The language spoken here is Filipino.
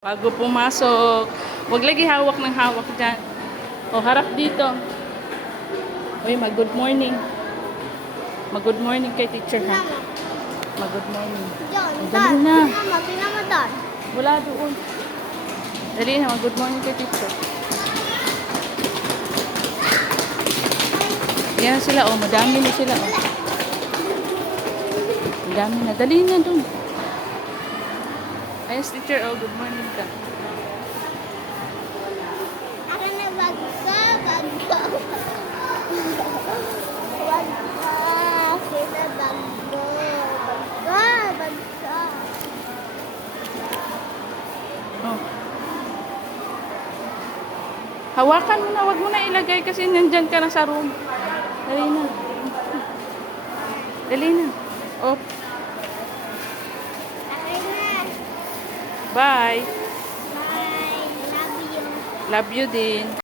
Bago pumasok, huwag lagi hawak ng hawak dyan. O, harap dito. Uy, mag-good morning. Mag-good morning kay teacher, ha? Mag-good morning. Ay, dali na. Pinamadan. Wala doon. Dali na, mag-good morning kay teacher. Yan na sila, oh. Madami na sila, oh. Madami na. Dali na doon. Ayos, teacher, oh. Good morning ka. Ako na bagka. Sila bagka. Oh. Hawakan mo na, wag mo na ilagay kasi nandyan ka na sa room. Dali na. Dali na. Oh, Okay na. bye. Bye. Love you. Love you din.